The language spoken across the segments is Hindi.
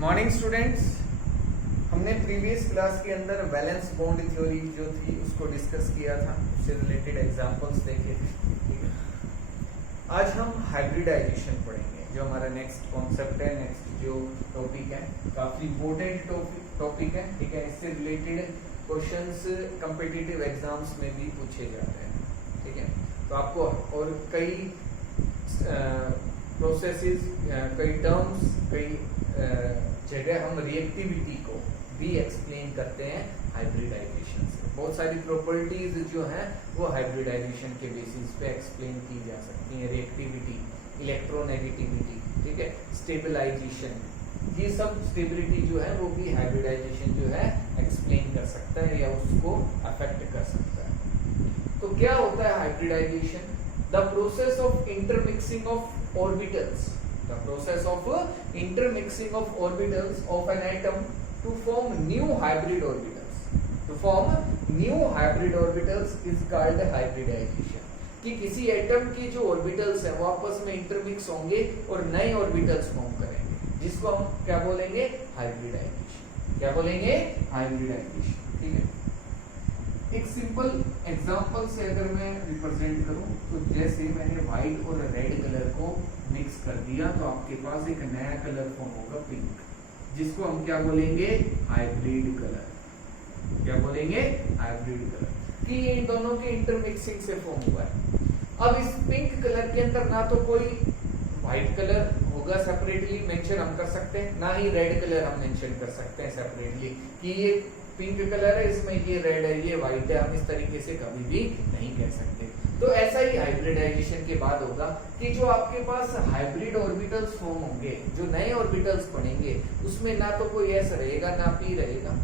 मॉर्निंग स्टूडेंट्स, हमने प्रीवियस क्लास के अंदर वैलेंस बॉन्ड थ्योरी जो थी उसको डिस्कस किया था, उससे रिलेटेड एग्जांपल्स देखे थे। ठीक है, आज हम हाइब्रिडाइजेशन पढ़ेंगे, जो हमारा नेक्स्ट कॉन्सेप्ट है, नेक्स्ट जो टॉपिक है, काफी इंपॉर्टेंट टॉपिक है। ठीक है, इससे रिलेटेड क्वेश्चंस कॉम्पिटिटिव एग्जाम्स में भी पूछे जाते हैं। ठीक है, तो आपको और कई प्रोसेसेस, कई टर्म्स, कई जगह हम रिएक्टिविटी को भी एक्सप्लेन करते हैं हाइब्रिडाइजेशन से। बहुत सारी प्रॉपर्टीज जो हैं वो हाइब्रिडाइजेशन के बेसिस पे एक्सप्लेन की जा सकती हैं। रिएक्टिविटी, इलेक्ट्रोनेगेटिविटी, ठीक है, स्टेबलाइजेशन, ये सब स्टेबिलिटी जो है वो भी हाइब्रिडाइजेशन जो है एक्सप्लेन कर सकता है या उसको अफेक्ट कर सकता है। तो क्या होता है hybridization? The process of intermixing of orbitals, the process of intermixing of orbitals of an atom to form new hybrid orbitals. To form new hybrid orbitals is called hybridization. कि किसी एटम की जो ऑर्बिटल्स है वो आपस में इंटरमिक्स होंगे और नए ऑर्बिटल्स फॉर्म करेंगे, जिसको हम क्या बोलेंगे? हाइब्रिडाइजेशन। क्या बोलेंगे? हाइब्रिडाइजेशन। ठीक है, एक सिंपल एग्जांपल से अगर मैं रिप्रेजेंट करूं तो जैसे मैंने व्हाइट और रेड कलर को मिक्स कर दिया तो आपके पास एक नया कलर फॉर्म होगा पिंक, जिसको हम क्या बोलेंगे? Hybrid colour. क्या बोलेंगे? Hybrid colour. कि ये इन दोनों के इंटरमिक्सिंग से फॉर्म हुआ है। अब इस पिंक कलर के अंदर ना तो कोई व्हाइट कलर होगा सेपरेटली मेंशन हम कर सकते हैं, ना ही रेड कलर हम मेंशन कर सकते हैं सेपरेटली कि ये पिंक कलर है, इसमें ये रेड है, ये व्हाइट है। हम इस तरीके से कभी भी नहीं कह सकते। तो ऐसा ही हाइब्रिडाइजेशन के बाद होगा कि जो आपके पास हाइब्रिड ऑर्बिटल्स फॉर्म होंगे, जो नए ऑर्बिटल्स बनेंगे, उसमें ना तो कोई एस रहेगा ना पी रहेगा।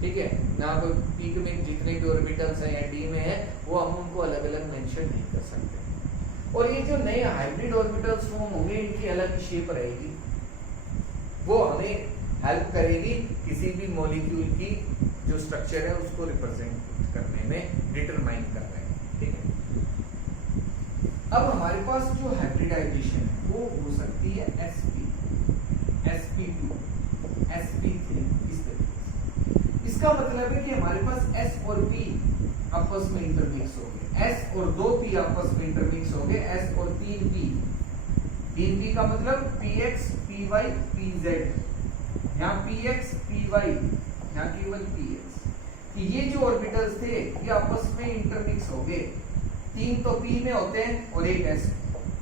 ठीक है, ना कोई पी में जितने भी ऑर्बिटल्स हैं या डी में है वो हम उनको अलग अलग मेंशन नहीं कर सकते। और ये जो नए हाइब्रिड ऑर्बिटल्स फॉर्म होंगे इनकी अलग शेप रहेगी, वो हमें हेल्प करेगी किसी भी मॉलिक्यूल की जो स्ट्रक्चर है उसको रिप्रेजेंट करने में, डिटरमाइन कर रहे हैं। ठीक है, अब हमारे पास जो हाइब्रिडाइजेशन है वो हो सकती है sp, sp2, sp3, इस तरीके से। इसका मतलब है कि हमारे पास s और p आपस में इंटरमिक्स हो गए, s और 2p आपस में इंटरमिक्स हो गए, s और 3p। 3p का मतलब px, py, pz, यहाँ px, py, यहाँ केवल px। कि ये जो ऑर्बिटल्स थे ये आपस में इंटरमिक्स हो गए। 3 तो p में होते हैं और एक s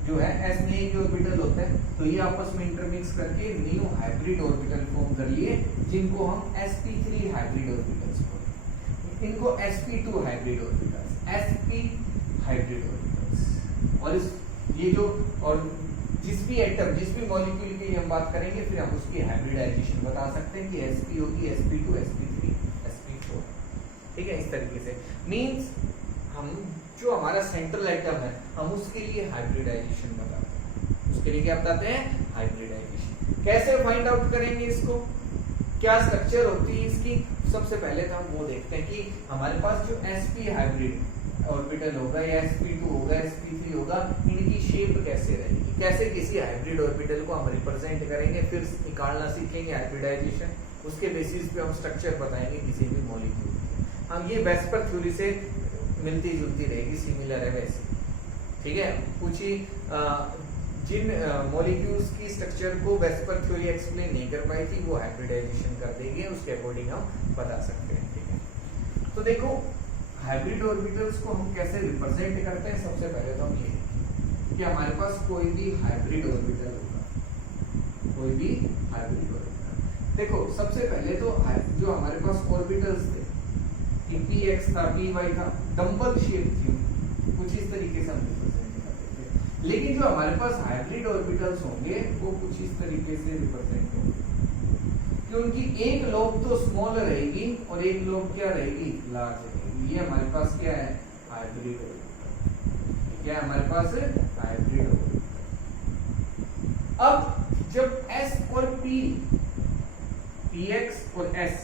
जो है, s में एक ऑर्बिटल होता है, तो ये आपस में इंटरमिक्स करके न्यू हाइब्रिड ऑर्बिटल फॉर्म कर लिए, जिनको हम sp3 हाइब्रिड ऑर्बिटल्स बोलते हैं। इनको sp2 hybrid orbitals, sp hybrid orbitals. और इस ये जो और जिस भी एटम, जिस भी मॉलिक्यूल की हम बात करेंगे फिर हम उसकी हाइब्रिडाइजेशन बता सकते हैं कि sp होगी sp2, sp3, sp4। ठीक है, इस तरीके से मींस हम जो हमारा सेंट्रल एटम है हम उसके लिए हाइब्रिडाइजेशन बताते हैं। उसके लिए क्या बताते हैं? हाइब्रिडाइजेशन। कैसे फाइंड आउट करेंगे इसको? क्या स्ट्रक्चर होती है इसकी? सबसे पहले तो हम वो देखते हैं कि हमारे पास जो sp हाइब्रिड ऑर्बिटल होगा या sp2 होगा, sp3 होगा, इनकी शेप कैसे रहेगी, कैसे किसी हाइब्रिड ऑर्बिटल को हम रिप्रेजेंट करेंगे, फिर निकालना सीखेंगे हाइब्रिडाइजेशन। उसके बेसिस पे हम स्ट्रक्चर बताएंगे किसी भी मॉलिक्यूल की। हम ये वेस्पर थ्योरी से मिलती जुलती रहेगी, सिमिलर है वैसे। ठीक है, कुछ ही जिन मॉलिक्यूल्स की स्ट्रक्चर को वेस्पर थ्योरी एक्सप्लेन नहीं कर पाई थी वो हाइब्रिडाइजेशन कर देगी, उसके अकॉर्डिंग हम बता सकते हैं। ठीक है, तो देखो हाइब्रिड ऑर्बिटल्स को हम कैसे रिप्रेजेंट करते हैं। सबसे पहले तो हम ये कि हमारे पास कोई भी हाइब्रिड ऑर्बिटल होगा, कोई भी हाइब्रिड ऑर्बिटल। देखो सबसे पहले तो जो हमारे पास ऑर्बिटल्स थे, px था, py था, डंबल शेप थी, कुछ इस तरीके से हम रिप्रेजेंट करते थे। लेकिन जो हमारे पास हाइब्रिड ऑर्बिटल्स होंगे वो कुछ इस तरीके से रिप्रेजेंट होंगे कि उनकी एक लोब तो स्मॉल रहेगी और एक लोब क्या रहेगी? लार्ज रहेगी। ये हमारे पास क्या है? Hybrid orbital. क्या है हमारे पास? Hybrid orbital. अब जब s और p, px और s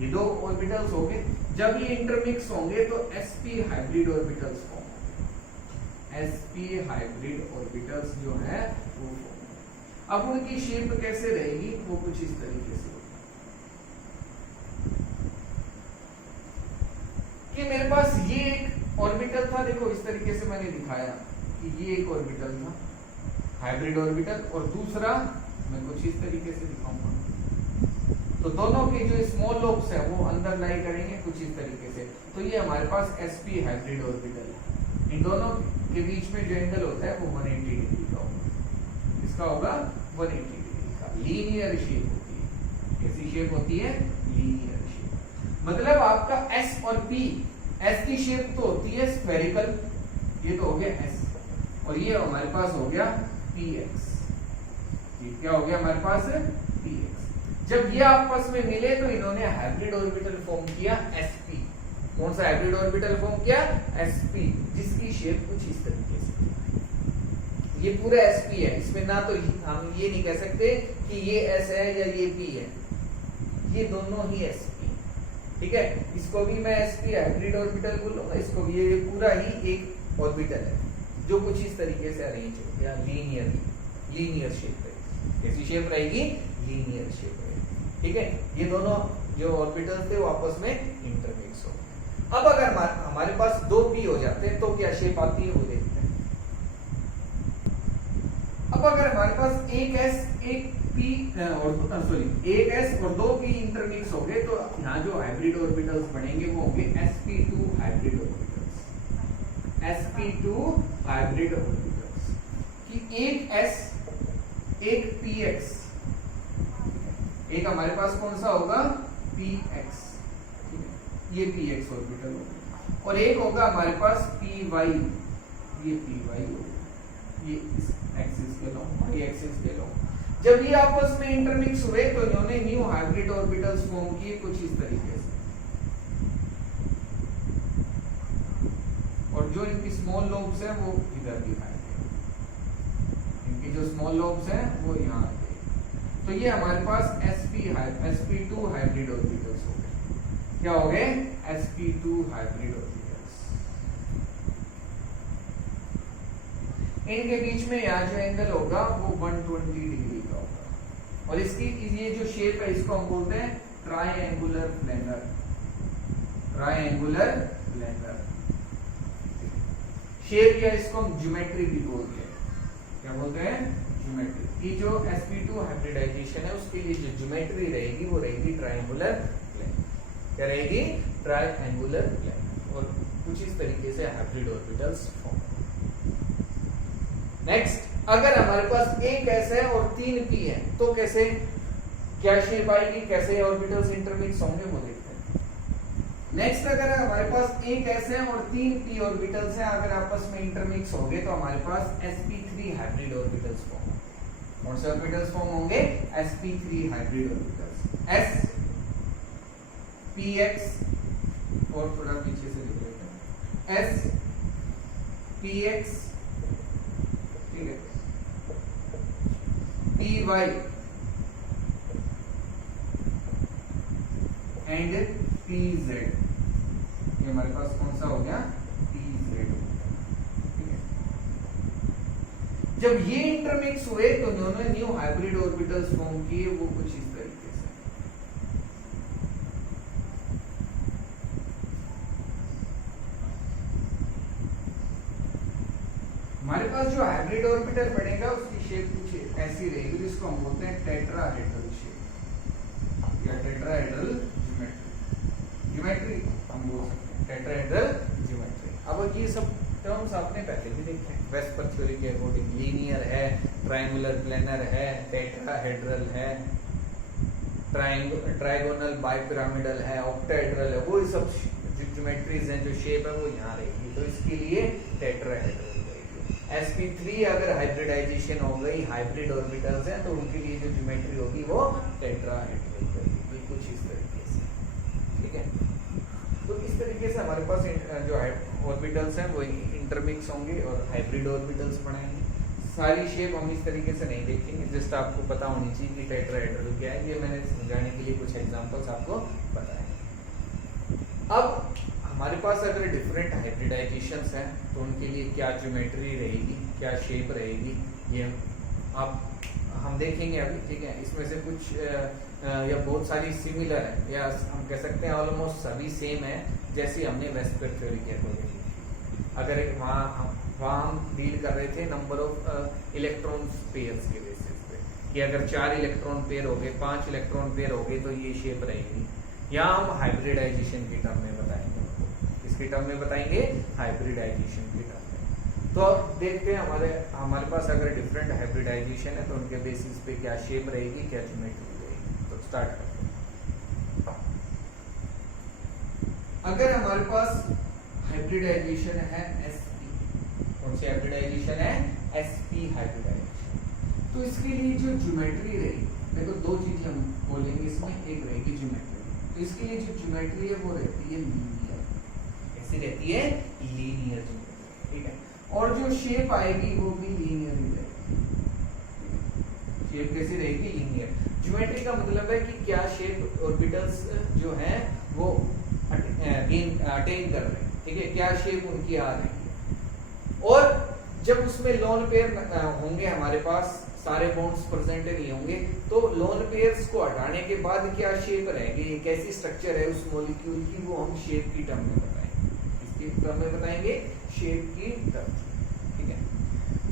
ये दो ऑर्बिटल्स होंगे, जब ये इंटरमिक्स होंगे तो sp हाइब्रिड ऑर्बिटल्स फॉर्म होंगे। sp हाइब्रिड ऑर्बिटल्स जो है वो फॉर्म। अब उनकी शेप कैसे रहेगी? वो कुछ इस तरीके से होगा कि मेरे पास ये एक ऑर्बिटल था, देखो इस तरीके से मैंने दिखाया कि ये एक ऑर्बिटल था हाइब्रिड ऑर्बिटल, और दूसरा मैं कुछ इस तरीके से दिखाऊंगा। तो दोनों के जो स्मॉल लोब्स हैं वो अंदर लाई करेंगे कुछ इस तरीके से। तो ये हमारे पास sp हाइब्रिड ऑर्बिटल है। इन दोनों के बीच में जो एंगल होता है वो 180 डिग्री का होगा। इसका होगा 180 डिग्री का। लीनियर शेप होती है। कैसी शेप होती है? Linear shape. मतलब आपका s और p, s की शेप तो होती है स्फेरिकल, ये तो हो गया s, और ये हमारे पास हो गया px। ये क्या हो गया हमारे पास? px। जब ये आपस में मिले तो इन्होंने हाइब्रिड ऑर्बिटल फॉर्म किया sp। कौन सा हाइब्रिड ऑर्बिटल फॉर्म किया? sp, जिसकी शेप कुछ इस तरीके से। ये पूरा sp है, इसमें ना तो हम ये नहीं कह सकते कि ये s है या ये p है, ये दोनों ही sp, ठीक है। इसको भी मैं sp हाइब्रिड ऑर्बिटल बोलूंगा, इसको भी। ये पूरा ही एक ऑर्बिटल है जो कुछ इस तरीके से अरेंज हो गया लीनियर शेप रहेगी। कैसी शेप रहेगी? लीनियर शेप रहेगी, ठीक है। ये दोनों जो ऑर्बिटल्स थे वो आपस में इंटरमिक्स हो गए। अब अगर हमारे पास दो p हो जाते हैं तो क्या शेप आती है वो देखते हैं। अब अगर हमारे पास एक s एक p एक s और दो p इंटरमिक्स हो गए तो यहाँ जो हाइब्रिड ऑर्बिटल्स बनेंगे वो होंगे sp2 hybrid orbitals. sp2 hybrid orbitals कि एक s एक px, एक हमारे पास कौन सा होगा? px, ये px ऑर्बिटल होगा, और एक होगा हमारे पास py, ये py होगा। ये इस एक्सिस के लो, y एक्सिस के लो। जब ये आपस में इंटरमिक्स हुए तो इन्होंने न्यू हाइब्रिड ऑर्बिटल्स फॉर्म किए कुछ इस तरीके से, और जो इनकी स्मॉल लोब्स हैं वो इधर दिखाएंगे। इनकी जो स्मॉल लोब्स हैं वो यहाँ आते हैं। तो ये हमारे पास sp2 हाइब्रिड ऑर्बिटल्स हो गए। क्या हो गए? sp2 hybrid orbitals. इनके बीच में यहाँ जो एंगल होगा वो 120 डिग्री का होगा, और इसकी ये जो शेप है इसको हम बोलते हैं triangular planar. Triangular planar shape, या इसको हम ज्योमेट्री भी बोलते हैं। क्या बोलते हैं? ज्योमेट्री। ये जो sp2 हाइब्रिडाइजेशन है उसके लिए जो ज्योमेट्री रहेगी वो रहेगी ट्रायंगुलर प्लेन। क्या रहेगी? ट्रायंगुलर प्लेन, और कुछ इस तरीके से हाइब्रिड ऑर्बिटल्स फॉर्म। नेक्स्ट, अगर हमारे पास एक s है और 3 p है तो कैसे, क्या शेप आएगी, कैसे ऑर्बिटल्स इंटरमिक्स होंगे वो देखते हैं। नेक्स्ट, अगर हमारे पास एक s है और 3 p ऑर्बिटल्स हैं, अगर आपस में इंटरमिक्स होंगे तो हमारे पास sp3 हाइब्रिड ऑर्बिटल्स फॉर्म होंगे। कौन से ऑर्बिटल्स फॉर्म होंगे? sp3 hybrid orbitals. s px, और थोड़ा पीछे से लिख लेते हैं, s px, ठीक है, py एंड pz। ये हमारे पास कौन सा हो गया? pz, ठीक है। जब ये इंटरमिक्स हुए तो उन्होंने न्यू हाइब्रिड ऑर्बिटल्स फॉर्म किए, वो कुछ इस तरीके से। हमारे पास जो हाइब्रिड ऑर्बिटल बनेगा उसकी शेप कुछ ऐसी रहेगी, जिसको हम बोलते हैं टेट्राहेड्रल शेप या टेट्राहेड्रल ज्योमेट्री हम बोल सकते हैं, टेट्राहेड्रल ज्योमेट्री। अब ये सब टर्म्स आपने पहले भी देखे हैं वेस्पर थ्योरी के अकॉर्डिंग। लीनियर है, ट्रायंगुलर प्लेनर है, टेट्राहेड्रल है, ट्रायगोनल बाइपिरामिडल है, ऑक्टाहेड्रल है, वो सब ज्योमेट्रीज हैं, जो शेप है वो यहाँ रहेगी। तो इसके लिए टेट्राहेड्रल। sp3 अगर हाइब्रिडाइजेशन हो गई, हाइब्रिड ऑर्बिटल्स हैं, तो उनके लिए जो ज्योमेट्री होगी वो टेट्राहेड्रल होगी, कुछ इस तरीके से, ठीक है। तो इस तरीके से हमारे पास जो ऑर्बिटल्स हैं वो इंटरमिक्स होंगे और हाइब्रिड ऑर्बिटल्स बनाएंगे। सारी शेप हम इस तरीके से नहीं देखेंगे, जस्ट आपको पता होनी चाहिए कि टेट्राहेड्रल क्या है। ये मैंने समझाने के लिए कुछ एग्जांपल्स आपको बताए। अब हमारे पास अगर डिफरेंट हाइब्रिडाइजेशंस हैं तो उनके लिए क्या ज्योमेट्री रहेगी, क्या शेप रहेगी, ये हम हम देखेंगे अभी, ठीक है। इसमें से कुछ या बहुत सारी सिमिलर है, या हम कह सकते हैं ऑलमोस्ट सभी सेम है, जैसे हमने वेस्पर थ्योरी के अकॉर्डिंग। अगर वहाँ हम डील कर रहे थे नंबर ऑफ इलेक्ट्रॉन पेयर्स के बेसिस पे, कि अगर 4 इलेक्ट्रॉन पेयर हो गए, 5 इलेक्ट्रॉन पेयर हो गए तो ये शेप रहेगी। यहाँ हम हाइब्रिडाइजेशन की टर्म में बताएंगे, इसके टर्म में बताएंगे, हाइब्रिडाइजेशन की टर्म में। तो अब देखते हैं हमारे पास अगर डिफरेंट हाइब्रिडाइजेशन है तो उनके बेसिस पे क्या शेप रहेगी, क्या ज्योमेट्री रहेगी। तो स्टार्ट करते हैं। अगर हमारे पास हाइब्रिडाइजेशन है sp, कौन सी हाइब्रिडाइजेशन है, sp हाइब्रिडाइजेशन, तो इसके लिए जो ज्योमेट्री रहेगी, देखो दो चीजें हम बोलेंगे इसमें, एक रहेगी ज्योमेट्री। तो इसके लिए जो ज्योमेट्री है वो रहती है लीनियर, कैसी रहती है, लीनियर ज्योमेट्री, ठीक है। और जो शेप आएगी वो भी लीनियर ही रहेगी, शेप कैसी रहेगी, लीनियर। ज्योमेट्री का मतलब है कि क्या शेप ऑर्बिटल्स जो हैं वो अटेन कर रहे हैं, ठीक है, क्या शेप उनकी आ रही है। और जब उसमें लोन पेयर होंगे, हमारे पास सारे बॉन्ड्स प्रेजेंट नहीं होंगे, तो लोन पेयर्स को हटाने के बाद क्या शेप रहेगी, कैसी स्ट्रक्चर है उस मॉलिक्यूल की, वो हम शेप की टर्म में बताएंगे, इसकी टर्म में बताएंगे, शेप की टर्म, ठीक है।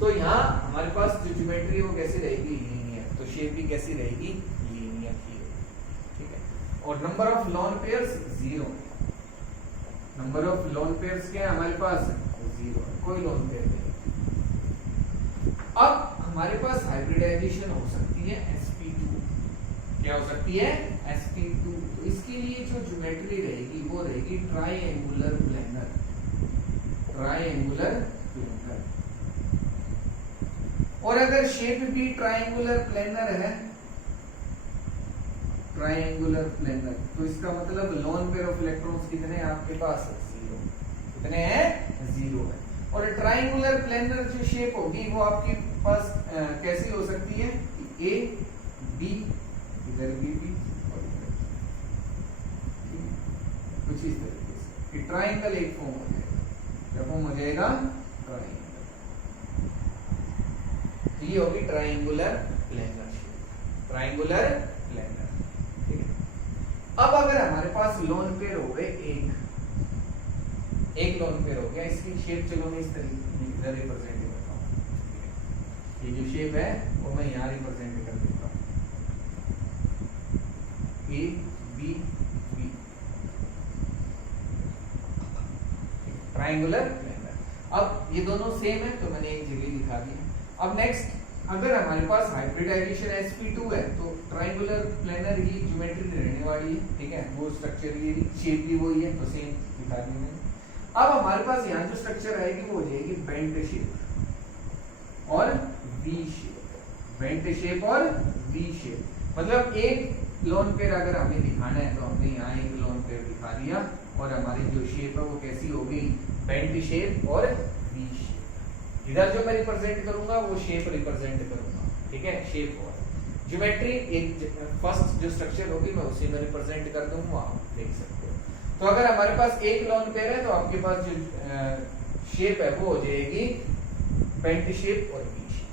तो यहाँ हमारे पास जो ज्योमेट्री है वो कैसी रहेगी, लीनियर, तो शेप भी कैसी रहेगी, लीनियर की, ठीक है। और number of lone pairs 0, number of lone pairs क्या है हमारे पास, 0, कोई लोन पेयर नहीं। अब हमारे पास हाइब्रिडाइजेशन हो सकती है sp2, क्या हो सकती है, sp2। तो इसके लिए जो ज्योमेट्री रहेगी वो रहेगी ट्राइएंगुलर प्लेनर, ट्राइएंगुलर प्लेनर। और अगर शेप भी ट्राइएंगुलर प्लेनर है, ट्राइएंगुलर प्लेनर, तो इसका मतलब लोन पेयर ऑफ इलेक्ट्रॉन्स कितने हैं आपके पास, 0, कितने हैं, 0 है। और ट्राइएंगुलर प्लेनर जो शेप होगी वो आपके पास कैसी हो सकती है, ए बी, इधर बी बी, और इधर कुछ इस तरीके से कि ट्राइंगल एक फॉर्म हो जाएगा, क्या फॉर्म हो जाएगा, ट्राइंगल। ये होगी triangular planar shape, triangular planar, ठीक है। अब अगर हमारे पास लोन पेयर हो गए, एक लोन पेयर हो गया, इसकी शेप चलो मैं इस तरीके रिप्रेजेंट करता हूँ, ये जो शेप है वो मैं यहाँ रिप्रेजेंट कर देता हूँ, A B B, triangular planar. अब ये दोनों सेम है तो मैंने एक जगह दिखा दिया। अब नेक्स्ट, अगर हमारे पास हाइब्रिडाइजेशन sp2 है तो ट्राइंगुलर प्लेनर ही ज्योमेट्री रहने वाली है, ठीक है, वो स्ट्रक्चर ये शेप भी वही है, तो सेम दिखा दी मैंने। अब हमारे पास यहाँ जो स्ट्रक्चर आएगी वो हो जाएगी बेंट शेप और वी शेप, बेंट शेप और वी शेप। मतलब एक लोन पेयर अगर हमें दिखाना है तो हमने यहाँ एक लोन पेयर दिखा दिया, और हमारी जो शेप है वो कैसी होगी, बेंट शेप और वी शेप। इधर जो मैं रिप्रेजेंट करूंगा वो शेप रिप्रेजेंट करूंगा, ठीक है, शेप और ज्योमेट्री एक फर्स्ट जो स्ट्रक्चर होगी मैं उसी में रिप्रेजेंट कर दूंगा, आप देख सकते हो। तो अगर हमारे पास एक लोन पेयर है तो आपके पास जो शेप है वो हो जाएगी बेंट शेप और वी शेप,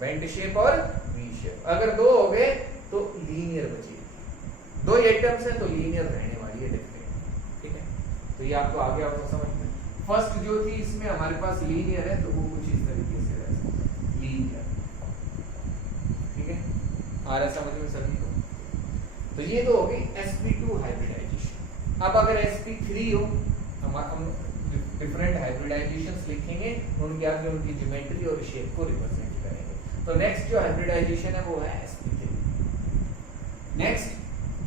बेंट शेप और वी शेप। अगर दो हो गए तो लीनियर बचेगी, दो आइटम्स है तो लीनियर रहने वाली है डिफरेंट, ठीक है। तो ये आपको आगे आपको समझ में, फर्स्ट जो थी इसमें हमारे पास लीनियर है तो वो कुछ इस तरीके से रह सकता है, लीनियर, ठीक है, आ रहा समझ में सभी को। तो ये तो हो गई sp2 हाइब्रिडाइजेशन। अब अगर sp3 हो, हम डिफरेंट हाइब्रिडाइजेशंस लिखेंगे, उनके आगे उनकी ज्योमेट्री और शेप को रिप्रेजेंट करेंगे। तो नेक्स्ट जो हाइब्रिडाइजेशन है वो है sp3। नेक्स्ट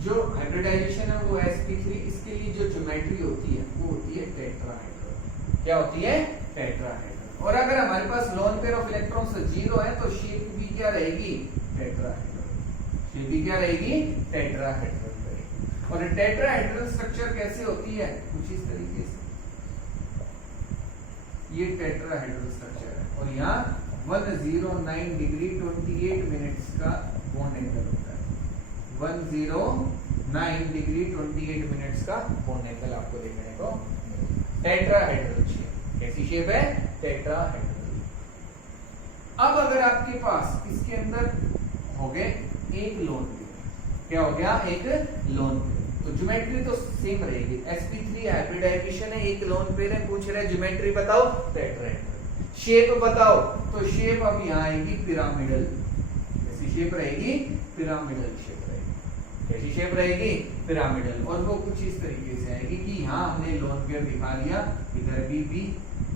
जो हाइब्रिडाइजेशन है वो sp3, इसके लिए जो ज्योमेट्री होती है वो होती है टेट्राहेड्रल। क्या होती है, टेट्राहेड्रल। और अगर हमारे पास लोन पेयर ऑफ इलेक्ट्रॉन्स 0 है तो शेप भी क्या रहेगी, टेट्राहेड्रल, शेप भी क्या रहेगी, टेट्राहेड्रल। और टेट्राहेड्रल स्ट्रक्चर कैसे होती है, कुछ इस तरीके से, ये टेट्राहेड्रल स्ट्रक्चर है, और यहाँ 109 डिग्री 28 मिनट्स का बॉन्ड एंगल होता है, 109 डिग्री 28 मिनट्स का बॉन्ड एंगल आपको देखने को टेट्राहेड्रल शेप। कैसी शेप है, टेट्राहेड्रल। अब अगर आपके पास इसके अंदर हो गए एक लोन पेयर। क्या हो गया? एक लोन पेयर। तो ज्योमेट्री तो सेम रहेगी। sp3 हाइब्रिडाइजेशन है, एक लोन पेयर है, पूछ रहे ज्योमेट्री बताओ, टेट्राहेड्रल। शेप बताओ, तो शेप अब यहाँ आएगी पिरामिडल। कैसी शेप रहेगी? पिरामिडल शेप रहेगी। कैसी शेप रहेगी? पिरामिडल। और वो कुछ इस तरीके से आएगी कि यहाँ हमने लोन पेयर दिखा दिया, इधर भी बी,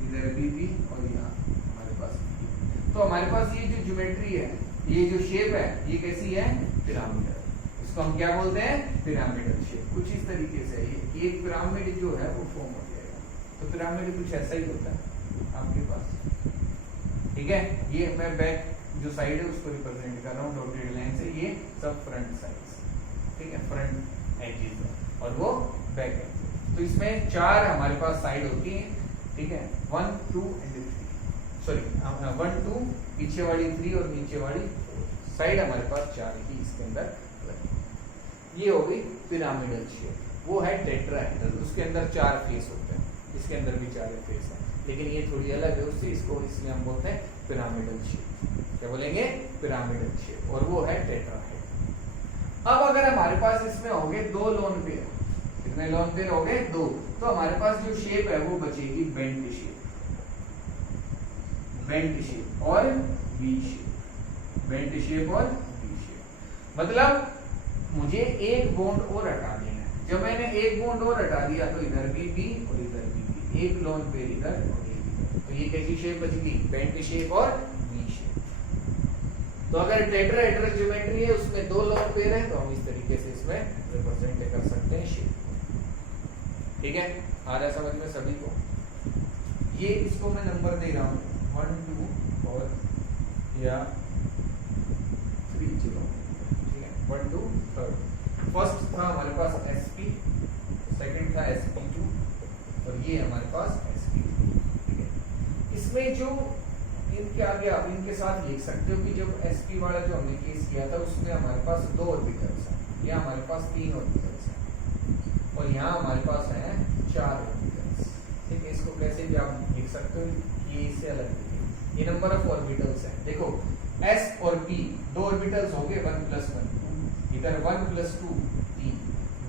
इधर भी बी, और यहाँ हमारे पास बी। तो हमारे पास ये जो ज्योमेट्री है, ये जो शेप है, ये कैसी है? पिरामिडल। इसको हम क्या बोलते हैं? Pyramidal shape. कुछ इस तरीके से ये एक पिरामिड जो है वो फॉर्म हो जाएगा। तो पिरामिड कुछ ऐसा ही होता है आपके पास। ठीक है, ये मैं बैक जो साइड है उसको रिप्रेजेंट कर रहा हूँ डॉटेड लाइन से। ये सब फ्रंट साइड, ठीक है, फ्रंट एजेस है, और वो बैक है। तो इसमें 4 हमारे पास साइड होती है, ठीक है, 1 2 एंड 3, सॉरी 1 2, पीछे वाली 3 और नीचे वाली 4 साइड हमारे पास 4 ही इसके अंदर। ये हो गई पिरामिडल शेप। वो है टेट्राहेड्रल, उसके अंदर 4 फेस होते हैं, इसके अंदर भी 4 फेस हैं, लेकिन ये थोड़ी अलग है उससे, इसको इसलिए हम बोलते हैं पिरामिडल शेप। क्या बोलेंगे? Pyramidal shape. और वो है टेट्राहेड्रल। अब अगर हमारे पास इसमें हो गए 2 लोन पेयर, कितने लोन पेयर हो गए? 2। तो हमारे पास जो शेप है वो बचेगी बेंट शेप, बेंट शेप और वी शेप, बेंट शेप और वी शेप। मतलब मुझे एक बॉन्ड और हटा देना है। जब मैंने एक बॉन्ड और हटा दिया तो इधर भी बी और इधर भी बी, एक लोन पेयर इधर और एक इधर। तो ये कैसी शेप बच गई? बेंट शेप और वी शेप। तो अगर टेट्राहेड्रल ज्योमेट्री है, उसमें 2 लोन पेयर है, तो हम इस तरीके से इसमें रिप्रेजेंट कर सकते हैं शेप। ठीक है, आ रहा है समझ में सभी को? ये इसको मैं नंबर दे रहा हूँ 1 2 और या 3 चलो, 1 2 3। फर्स्ट था हमारे पास sp, सेकंड था sp2, और ये हमारे पास sp3। ठीक है, इसमें जो इनके आगे आप इनके साथ लिख सकते हो कि जब sp वाला जो हमने केस किया था उसमें हमारे पास 2 ऑर्बिटल्स हैं, या हमारे पास 3 ऑर्बिटल्स हैं, और यहाँ हमारे पास है 4 ऑर्बिटल्स। ठीक है, इसको कैसे भी आप लिख सकते हो, ये इससे अलग लिखिए। ये नंबर ऑफ ऑर्बिटल्स है। देखो s और p 2 ऑर्बिटल्स हो गए, 1 + 1 इधर 1 + 2 3,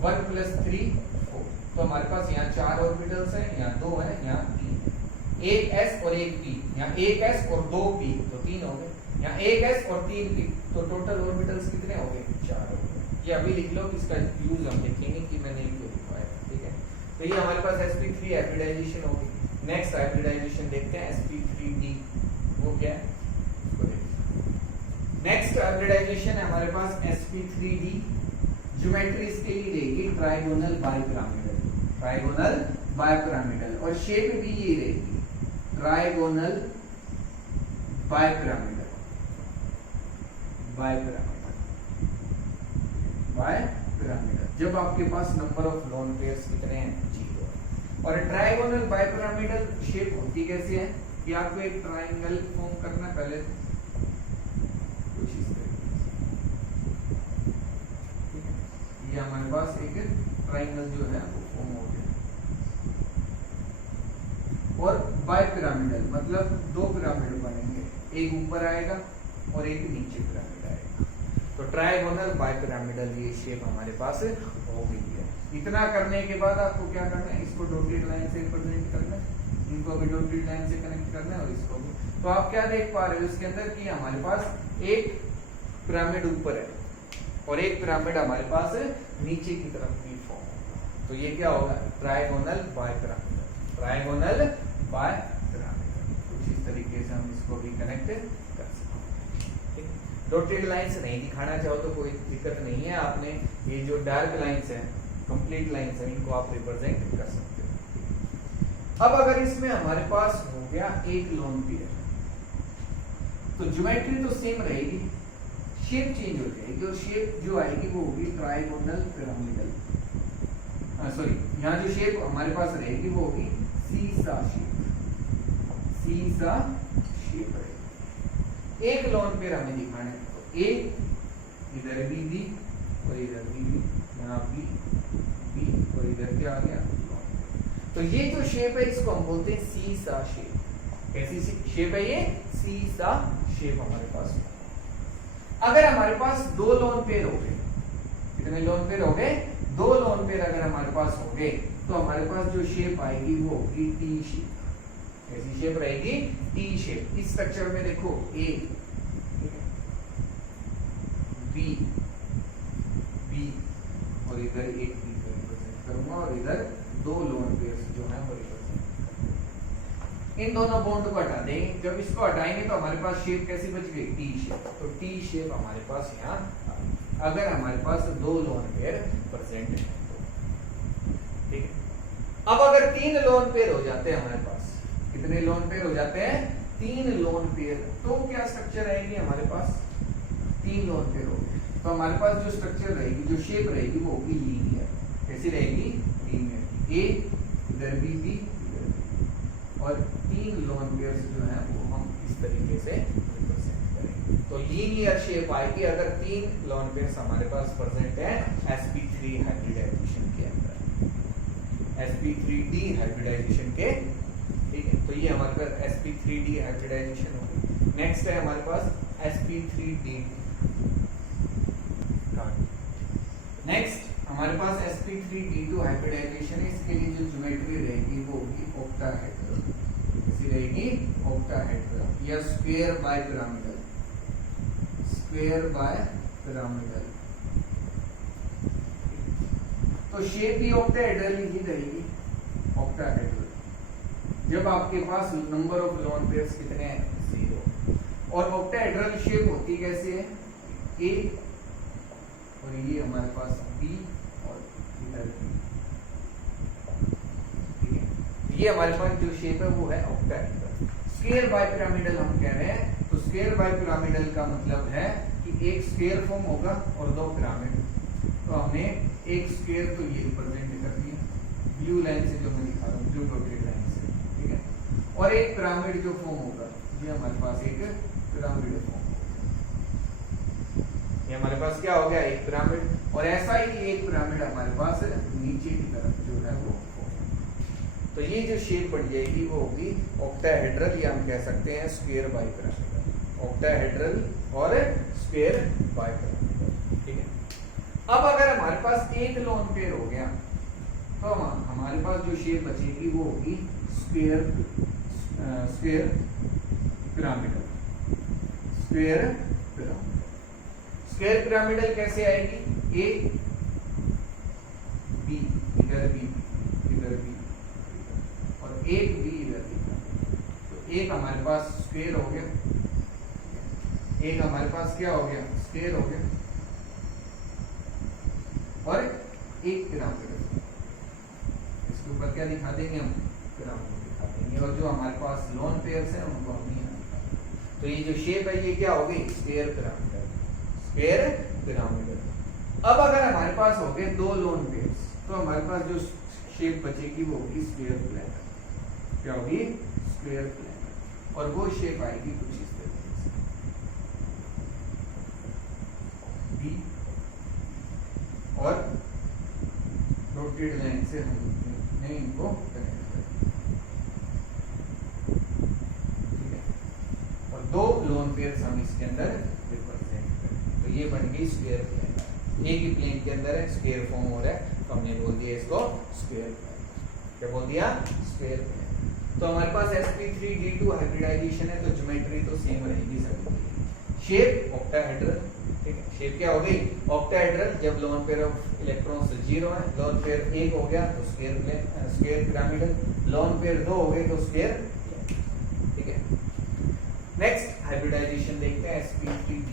1 + 3 4। तो हमारे पास यहाँ 4 ऑर्बिटल्स हैं, यहाँ 2 हैं, यहाँ 3, एक s और एक p, यहाँ एक s और 2 p, तो 3 हो गए, यहाँ एक s और 3 p, तो टोटल ऑर्बिटल्स कितने हो गए? 4 हो गए। ये अभी लिख लो, इसका यूज हम देखेंगे कि मैंने क्यों लिखवाया। ठीक है, तो ये हमारे पास sp3 हाइब्रिडाइजेशन होगी। नेक्स्ट हाइब्रिडाइजेशन देखते हैं sp3d, वो क्या है? नेक्स्ट हाइब्रिडाइजेशन है हमारे पास sp3d। ज्योमेट्री इसके लिए रहेगी ट्राइगोनल बाइपिरामिडल, ट्राइगोनल बाइपिरामिडल, और शेप भी ये रहेगी ट्राइगोनल बाइपिरामिडल, बाइपिरामिडल। जब आपके पास नंबर ऑफ लोन पेयर्स कितने हैं? 0। और ट्राइगोनल बाइपिरामिडल शेप होती कैसे है कि आपको एक ट्राइंगल फॉर्म करना है पहले, कुछ इस तरीके से। ठीक है, ये हमारे पास एक ट्राइंगल जो है वो फॉर्म हो गया। और बाइपिरामिडल मतलब 2 पिरामिड बनेंगे, एक ऊपर आएगा और एक नीचे पिरामिड आएगा। तो ट्राइगोनल बाइपिरामिडल ये शेप हमारे पास हो गई है। इतना करने के बाद आपको क्या करना है? इसको डॉटेड लाइन से रिप्रेजेंट करना है, इनको भी डॉटेड लाइन से कनेक्ट करना है, और इसको भी। तो आप क्या देख पा रहे हो इसके अंदर कि हमारे पास एक पिरामिड ऊपर है और एक पिरामिड हमारे पास नीचे की तरफ भी फॉर्म होगा। तो ये क्या होगा? Trigonal bipyramidal, trigonal bipyramidal. कुछ इस तरीके से हम इसको भी कनेक्ट कर सकते हैं। डॉटेड लाइन से नहीं दिखाना चाहो तो कोई दिक्कत नहीं है, आपने ये जो डार्क लाइंस हैं, कंप्लीट लाइंस हैं, इनको आप रिप्रेजेंट कर सकते हो। अब अगर इसमें हमारे पास हो गया एक लोन पेयर, तो ज्योमेट्री तो सेम रहेगी, शेप चेंज हो जाएगी, और शेप जो आएगी वो होगी ट्राइगोनल पिरामिडल। सॉरी, यहाँ जो शेप हमारे पास रहेगी वो होगी सीसा शेप, सीसा शेप रहेगी। एक लोन पेयर हमें दिखाने, तो एक इधर भी बी और इधर भी बी, यहाँ बी बी और इधर क्या आ गया? तो ये जो शेप है इसको हम बोलते हैं सीसा शेप। कैसी शेप है ये? सीसा शेप हमारे पास। अगर हमारे पास दो लोन पेयर हो गए, कितने लोन पेयर हो गए? दो लोन पेयर अगर हमारे पास हो गए तो हमारे पास जो शेप आएगी वो होगी टी शेप। कैसी शेप रहेगी? T shape. इस स्ट्रक्चर में देखो ए बी बी और इधर एक बी को रिप्रेजेंट करूंगा और इधर दो लोन पेयर्स जो है वो रिप्रेजेंट। इन दोनों बॉन्ड को हटा देंगे। जब इसको हटाएंगे तो हमारे पास शेप कैसी बच गई? T shape. तो टी शेप हमारे पास यहाँ अगर हमारे पास दो लोन पेयर प्रेजेंट है तो, ठीक है। अब अगर तीन लोन पेयर हो जाते हैं हमारे पास, कितने लोन पेयर हो जाते हैं? तीन लोन पेयर, तो क्या स्ट्रक्चर रहेगी हमारे पास? तीन लोन पेयर हो गए तो हमारे पास जो स्ट्रक्चर रहेगी, जो शेप रहेगी वो होगी लीनियर। कैसी रहेगी? लीनियर। ए इधर बी बी इधर बी और तीन लोन पेयर्स जो हैं वो हम इस तरीके से रिप्रेजेंट करेंगे। तो लीनियर शेप आएगी अगर तीन लोन पेयर्स हमारे पास प्रेजेंट है sp3 हाइब्रिडाइजेशन के अंदर, sp3d हाइब्रिडाइजेशन के, ठीक है। तो ये हमारे पास sp3d हाइब्रिडाइजेशन होगी। नेक्स्ट है हमारे पास sp3d। नेक्स्ट हमारे पास sp3d2 हाइब्रिडाइजेशन है। इसके लिए जो ज्योमेट्री रहेगी वो होगी ऑक्टाहेड्रल। कैसी रहेगी? ऑक्टाहेड्रल या square by pyramidal, square by pyramidal. तो शेप भी ऑक्टाहेड्रल ही रहेगी, ऑक्टाहेड्रल। जब आपके पास नंबर ऑफ लोन पेयर्स कितने हैं? 0। और ऑक्टाहेड्रल शेप होती कैसे है? ए और ये हमारे पास बी और इधर बी, ठीक है। ये हमारे पास जो शेप है वो है ऑक्टाहेड्रल। स्क्वायर बाय पिरामिडल हम कह रहे हैं, तो स्क्वायर बाय पिरामिडल का मतलब है कि एक स्क्वायर फॉर्म होगा और दो पिरामिड। तो हमने एक स्क्वायर तो ये रिप्रेजेंट कर दिया ब्लू लाइन से, जो मैं दिखा रहा हूँ, ब्लू डॉटेड लाइन से, ठीक है। और एक पिरामिड जो फॉर्म होगा ये हमारे पास एक पिरामिड फॉर्म, ये हमारे पास क्या हो गया? एक पिरामिड। और ऐसा ही एक पिरामिड हमारे पास नीचे की तरफ जो है वो फॉर्म। तो ये जो शेप बन जाएगी वो होगी ऑक्टाहेड्रल, या हम कह सकते हैं स्क्वायर बाय पिरामिडल। ऑक्टाहेड्रल और स्क्वायर बाय पिरामिडल, ठीक है। अब अगर हमारे पास एक लोन पेयर हो गया तो हमारे पास जो शेप बचेगी वो होगी square pyramidal. Square pyramidal. Square pyramidal कैसे आएगी? ए बी इधर बी इधर बी और एक बी इधर बी। तो एक हमारे पास स्क्वायर हो गया, एक हमारे पास क्या हो गया? स्क्वायर हो गया और एक पिरामिड। इसके ऊपर क्या दिखा देंगे हम? पिरामिड दिखा देंगे। और जो हमारे पास लोन पेयर्स हैं उनको हम नहीं दिखा देंगे। तो ये जो शेप है ये क्या होगी? Square pyramidal, square pyramidal. अब अगर हमारे पास हो गए दो लोन पेयर्स तो हमारे पास जो शेप बचेगी वो होगी स्क्वायर प्लेनर। क्या होगी? Square planar. और वो शेप आएगी कुछ इस तरीके से, बी और डॉटेड लाइन से हमने इनको कनेक्ट कर दिया, ठीक है। और दो लोन पेयर्स हम इसके अंदर रिप्रेजेंट करें। तो ये बन गई स्क्वायर प्लेन। एक ही प्लेन के अंदर है, स्क्वायर फॉर्म हो रहा है, तो हमने बोल दिया इसको स्क्वायर प्लेन। क्या बोल दिया? Square plane. तो हमारे पास sp3d2 हाइब्रिडाइजेशन है, तो ज्योमेट्री तो सेम रहेगी सभी। शेप ऑक्टाहेड्रल, ठीक है। शेप क्या हो गई? ऑक्टाहेड्रल। जब लोन पेयर ऑफ इलेक्ट्रॉन्स 0 है, लोन पेयर 1 हो गया तो square plane, square pyramidal. Lone pair 2 हो गए तो स्क्वायर प्लेन, ठीक है। नेक्स्ट हाइब्रिडाइजेशन देखते हैं sp3d।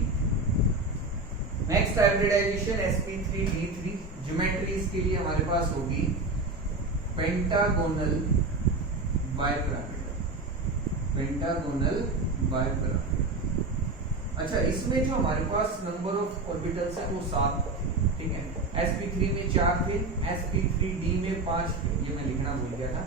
Next hybridisation sp3d3। Geometry इसके लिए हमारे पास होगी पेंटागोनल बाइपिरामिडल, पेंटागोनल बाइपिरामिडल। अच्छा, इसमें जो हमारे पास नंबर ऑफ ऑर्बिटल्स है वो 7 थे, ठीक है। sp3 में 4 थे, sp3d में 5 थे, ये मैं लिखना भूल गया था।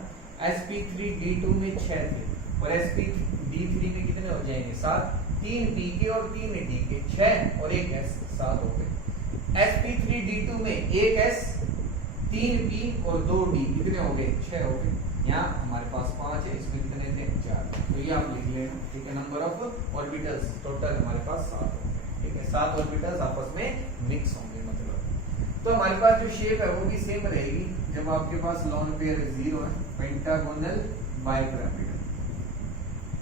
sp3d2 में 6 थे और sp3d3 में कितने हो जाएंगे? 7। 3 d के और 3 d के, 6 और 1 s, 7 हो गए। sp3d2 में 1 s 3 p और 2 d, कितने हो गए? 6 हो गए। यहाँ हमारे पास 5 है, इसमें कितने थे? 4। तो ये आप लिख लेना, ठीक है। नंबर ऑफ ऑर्बिटल्स टोटल हमारे पास 7 हो गए। ठीक है, 7 ऑर्बिटल्स आपस में मिक्स होंगे मतलब। तो हमारे पास जो शेप है वो भी सेम रहेगी जब आपके पास लोन पेयर 0 है, pentagonal bipyramidal,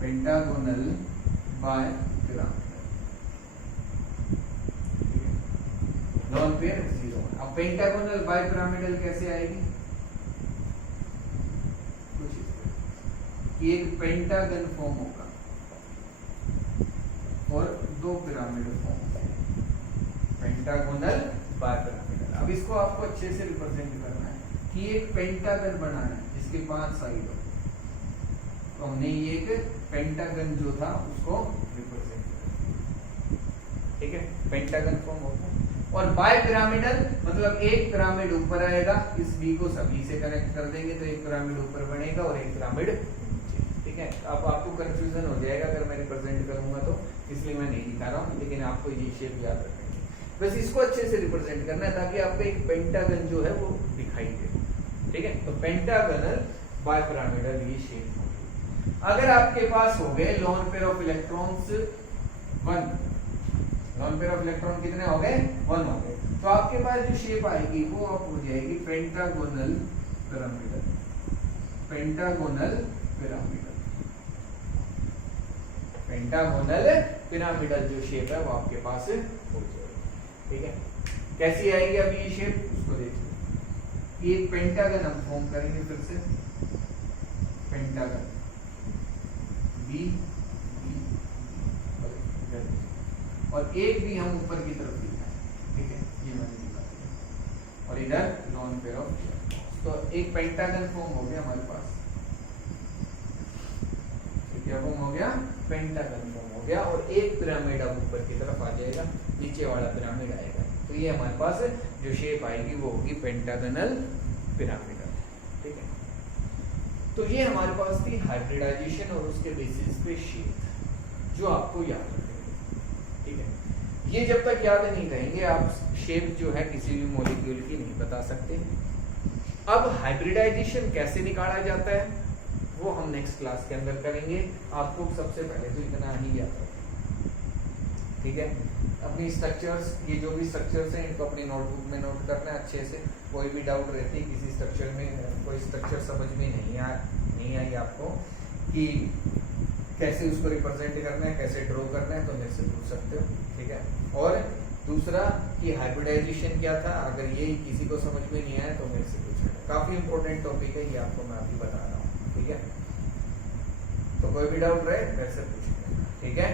pentagonal bipyramidal, lone pair 0 है। अब पेंटागोनल बाइपिरामिडल कैसे आएगी, कुछ इस तरह कि एक पेंटागन फॉर्म होगा और 2 पिरामिड फॉर्म होंगे, पेंटागोनल बाइपिरामिडल। अब इसको आपको अच्छे से रिप्रेजेंट करना है कि एक पेंटागन बनाना है जिसके 5 साइड हो, तो हमने ये एक पेंटागन जो था उसको रिप्रेजेंट किया, ठीक है, पेंटागन फॉर्म होगा। और बाइपिरामिडल मतलब एक पिरामिड ऊपर आएगा, इस बी को सभी से कनेक्ट कर देंगे तो एक पिरामिड ऊपर बनेगा और एक पिरामिड नीचे, ठीक है। अब आपको कंफ्यूजन हो जाएगा अगर मैं रिप्रेजेंट करूंगा तो, इसलिए मैं नहीं दिखा रहा हूँ, लेकिन आपको ये शेप याद रखेंगे। बस इसको अच्छे से रिप्रेजेंट करना है ताकि आपको एक पेंटागन जो है वो दिखाई दे, ठीक है। तो पेंटागनल बाइपिरामिडल ये शेप होगी। अगर आपके पास हो गए lone pair of electrons 1, lone pair of electron कितने हो गए, 1 हो गए, तो आपके पास जो शेप आएगी वो आप हो जाएगी pentagonal pyramidal, pentagonal pyramidal, pentagonal pyramidal जो शेप है वो आपके पास हो जाएगी, ठीक है। कैसी आएगी अभी ये शेप, उसको देखिए। एक पेंटागन हम फॉर्म करेंगे फिर से, पेंटागन बी और एक भी हम ऊपर की तरफ दिखाएं, ठीक है, ये मैंने दिखा दिया, और इधर लोन पेयर ऑफ, तो एक पेंटागन फॉर्म हो गया हमारे पास, क्या फॉर्म हो गया, पेंटागन फॉर्म हो गया, और एक पिरामिड अब ऊपर की तरफ आ जाएगा, नीचे वाला पिरामिड आएगा, तो ये हमारे पास जो शेप आएगी वो होगी पेंटागनल पिरामिडल, ठीक है। तो ये हमारे पास थी हाइब्रिडाइजेशन और उसके बेसिस पे शेप, जो आपको याद रखेंगे, ठीक है। ये जब तक याद नहीं रहेंगे आप शेप जो है किसी भी मॉलिक्यूल की नहीं बता सकते। अब हाइब्रिडाइजेशन कैसे निकाला जाता है वो हम नेक्स्ट क्लास के अंदर करेंगे। आपको सबसे पहले तो इतना ही याद रखें, ठीक है। अपनी स्ट्रक्चर्स, ये जो भी स्ट्रक्चर्स हैं इनको अपनी नोटबुक में नोट करना है अच्छे से। कोई भी डाउट रहती है किसी स्ट्रक्चर में, कोई स्ट्रक्चर समझ में नहीं आई आपको कि कैसे उसको रिप्रेजेंट करना है, कैसे ड्रॉ करना है, तो मेरे से पूछ सकते हो, ठीक है। और दूसरा कि हाइब्रिडाइजेशन क्या था, अगर ये किसी को समझ में नहीं आया तो मेरे से पूछना। काफी इंपॉर्टेंट टॉपिक है ये, आपको मैं अभी बता रहा हूँ, ठीक है। तो कोई भी डाउट रहे मेरे से पूछिए, ठीक है।